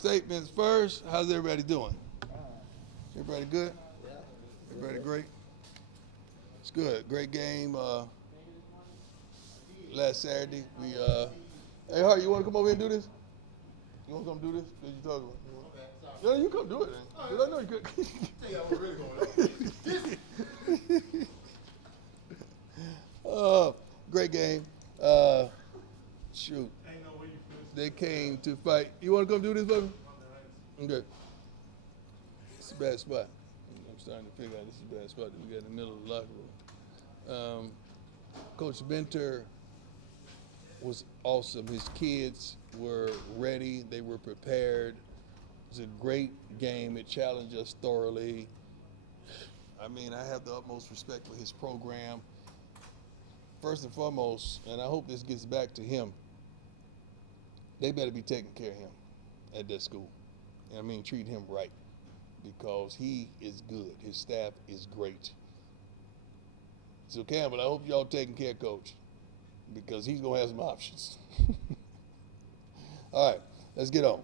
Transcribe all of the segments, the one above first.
Statements first. How's everybody doing? Everybody good? Everybody great? It's good. Great game last Saturday. Hey, Hart, you want to come over here and do this? You want to come do this? Cause you talking? Yeah, you come do it. Then. Cause I know you could. Great game. Shoot. They came to fight. You want to come do this, baby? Okay. It's a bad spot. I'm starting to figure out this is a bad spot that we got in the middle of the locker room. Coach Benter was awesome. His kids were ready. They were prepared. It was a great game. It challenged us thoroughly. I mean, I have the utmost respect for his program. First and foremost, and I hope this gets back to him, they better be taking care of him at that school. And I mean, treat him right because he is good. His staff is great. So Campbell, I hope y'all taking care, Coach, because he's going to have some options. All right, let's get on.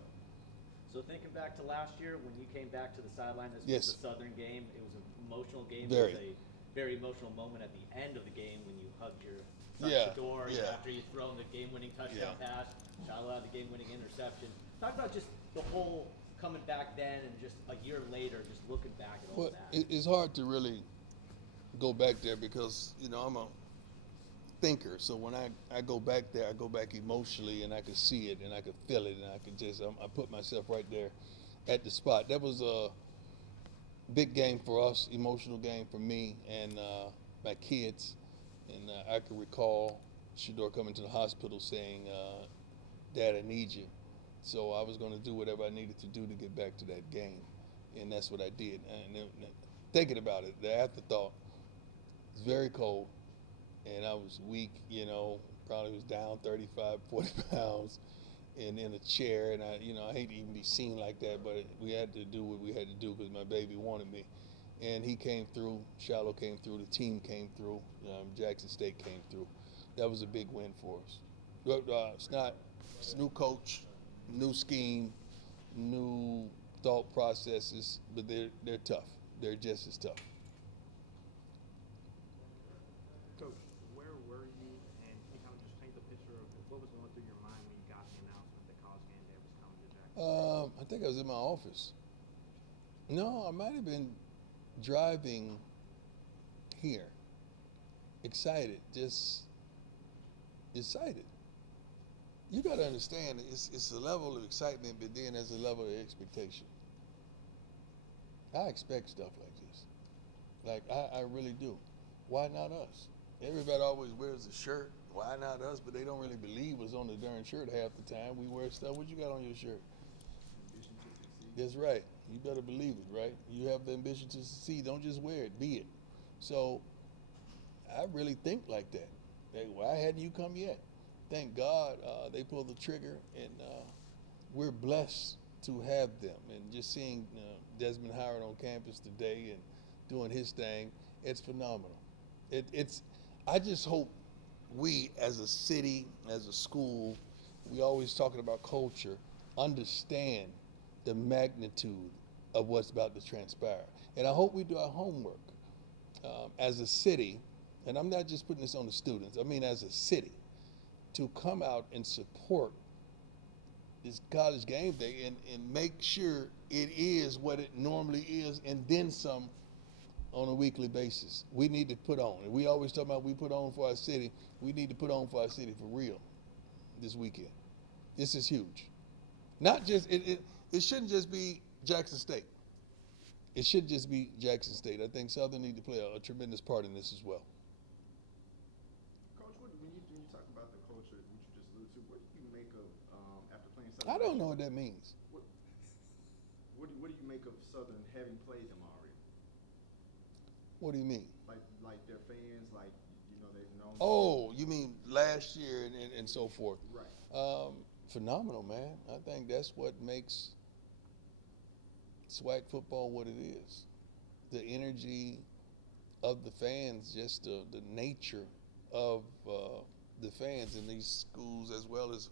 So thinking back to last year when you came back to the sideline, this Yes. was the Southern game. It was an emotional game. Very. It was a very emotional moment at the end of the game when you hugged your son Yeah, Shador yeah. after you'd thrown the game-winning touchdown pass. Shiloh had the game-winning interception. Talk about just the whole coming back then and just a year later, just looking back at all Well, that. it's hard to really go back there because, you know, I'm a thinker. So when I go back there, I go back emotionally and I could see it and I could feel it and I could just, I put myself right there at the spot. That was a big game for us, emotional game for me and my kids. And I can recall Shador coming to the hospital saying, Dad, I need you. So I was going to do whatever I needed to do to get back to that game. And that's what I did. And then, thinking about it, the afterthought, it's very cold. And I was weak, you know, probably was down 35, 40 pounds and in a chair. And I hate to even be seen like that, but we had to do what we had to do because my baby wanted me. And he came through, Shiloh came through, the team came through, Jackson State came through. That was a big win for us. But, it's a new coach, new scheme, new thought processes, but they're tough. They're just as tough. Coach, where were you, and can you kind of just paint the picture of what was going through your mind when you got the announcement that College Game Day was coming to Jackson? I think I was in my office. No, I might have been driving here. Excited, just excited. You got to understand, it's a level of excitement, but then there's a level of expectation. I expect stuff like this. Like, I really do. Why not us? Everybody always wears a shirt. Why not us? But they don't really believe what's on the darn shirt half the time. We wear stuff. What you got on your shirt? That's right. You better believe it, right? You have the ambition to succeed. Don't just wear it. Be it. So I really think like that. Why hadn't you come yet? Thank God they pulled the trigger, and we're blessed to have them. And just seeing Desmond Howard on campus today and doing his thing, it's phenomenal. I just hope we as a city, as a school, we always talking about culture, understand the magnitude of what's about to transpire. And I hope we do our homework as a city, and I'm not just putting this on the students, I mean as a city, to come out and support this College Game Day and make sure it is what it normally is and then some on a weekly basis. We need to put on. And we always talk about we put on for our city. We need to put on for our city for real this weekend. This is huge. Not just, it shouldn't just be Jackson State. It should just be Jackson State. I think Southern need to play a tremendous part in this as well. Coach, when you talk about the culture, which you just alluded to, what do you make of after playing Southern? I don't know what that means. What do you make of Southern having played them already? What do you mean? Like their fans, like they've known. Oh, you mean last year and so forth? Right. Phenomenal, man. I think that's what makes SWAC football what it is. The energy of the fans, just the nature of the fans in these schools, as well as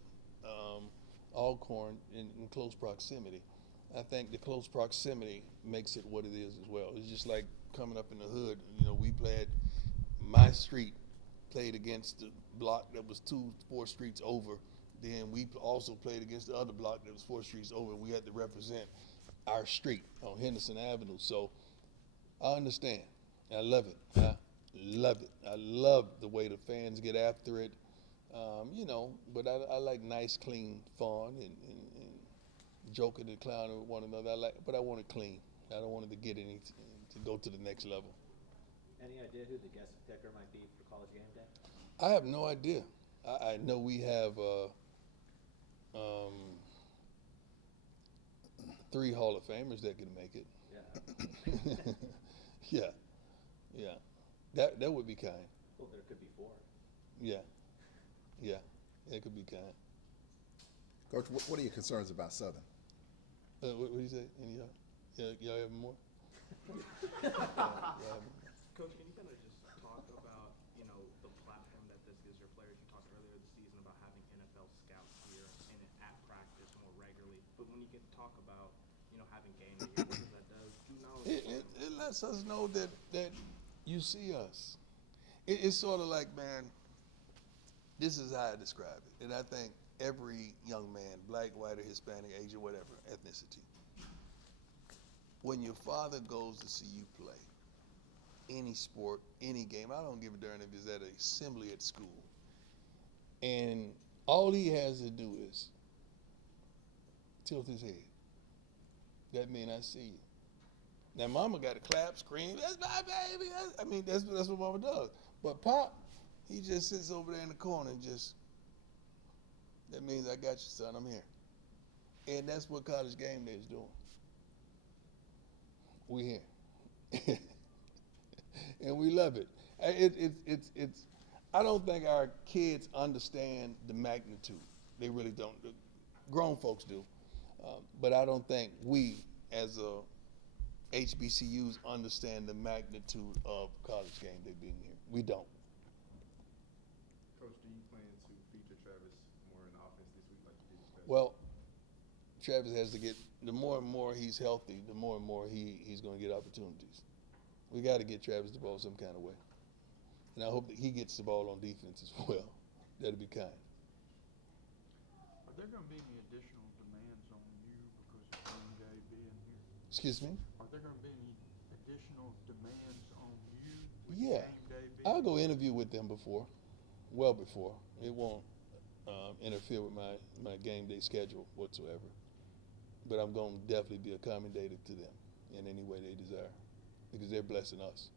Alcorn in close proximity. I think the close proximity makes it what it is as well. It's just like coming up in the hood. You know, we played my street, played against the block that was 4 streets over. Then we also played against the other block that was 4 streets over. We had to represent our street on Henderson Avenue. So I understand. I love it. I love it. I love the way the fans get after it. You know, but I like nice, clean fun and joking and clowning with one another. But I want it clean. I don't want it to get any to go to the next level. Any idea who the guest picker might be for College Game Day? I have no idea. I know we have 3 Hall of Famers that can make it. Yeah. yeah. That would be kind. Well, there could be 4. Yeah, it could be kind. Coach, what are your concerns about Southern? What do you say? Any y'all? Y'all have more? Coach, can you kind of just talk about, you know, the platform that this gives your players? You talked earlier this season about having NFL scouts here and at practice more regularly. But when you get to talk about, you know, having game day, what does that do? You know, It lets us know that you see us. It's sort of like, man, this is how I describe it. And I think every young man, black, white, or Hispanic, Asian, whatever, ethnicity, when your father goes to see you play, any sport, any game, I don't give a darn if it's at an assembly at school, and all he has to do is tilt his head. That means I see you. Now, mama got to clap, scream, that's my baby. That's what mama does. But Pop, he just sits over there in the corner and that means I got you, son, I'm here. And that's what College Game Day is doing. We here. And we love it. I don't think our kids understand the magnitude. They really don't. The grown folks do. But I don't think we, as HBCUs, understand the magnitude of College Game Day being here. We don't. Coach, do you plan to feature Travis more in the offense this week like you did this past week? Well, Travis has to get, the more and more he's healthy, the more and more he's going to get opportunities. We got to get Travis the ball some kind of way. And I hope that he gets the ball on defense as well. That'd be kind. Are there going to be any additional demands on you because of GameDay being here? Excuse me? Are there going to be any additional demands on you with Yeah. GameDay being I'll go interview with them well before. It won't interfere with my game day schedule whatsoever. But I'm going to definitely be accommodative to them in any way they desire because they're blessing us.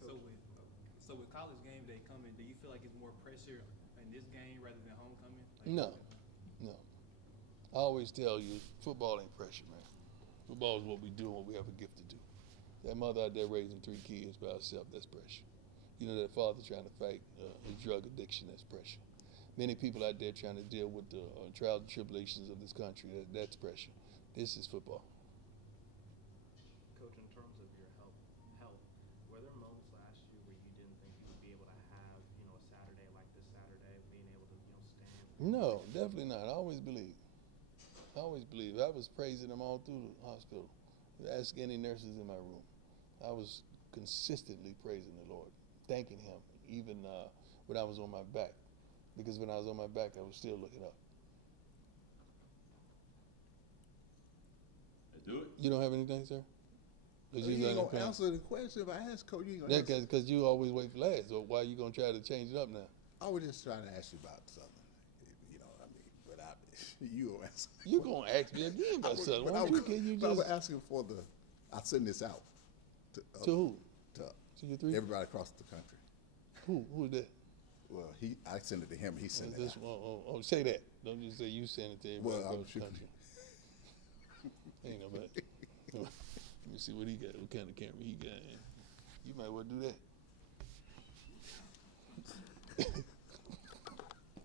So with College Game Day coming, do you feel like it's more pressure in this game rather than homecoming? No. I always tell you, football ain't pressure, man. Football is what we do and what we have a gift to do. That mother out there raising 3 kids by herself, that's pressure. You know, that father trying to fight his drug addiction, that's pressure. Many people out there trying to deal with the trials and tribulations of this country, that's pressure. This is football. Coach, in terms of your health, were there moments last year where you didn't think you would be able to have, you know, a Saturday like this Saturday, being able to, you know, stand? No, definitely not. I always believe. I was praising them all through the hospital. Ask any nurses in my room. I was consistently praising the Lord, thanking Him, even when I was on my back. Because when I was on my back, I was still looking up. Do it. You don't have anything, sir? You ain't going to answer the question if I ask, Coach. You ain't going to answer. Because you always wait for last. So why are you going to try to change it up now? I was just trying to ask you about something. You know what I mean? But you don't answer. You're going to ask me again about something. But Why I don't you was just... asking for I send this out. To who? To To your 3? everybody across the country. Who's that? Well, I send it to him. He sent it This out. one, say that. Don't just say you send it to everybody Well, I'm across the sure. country. Ain't nobody. Let me see what he got. What kind of camera he got. You might well do that.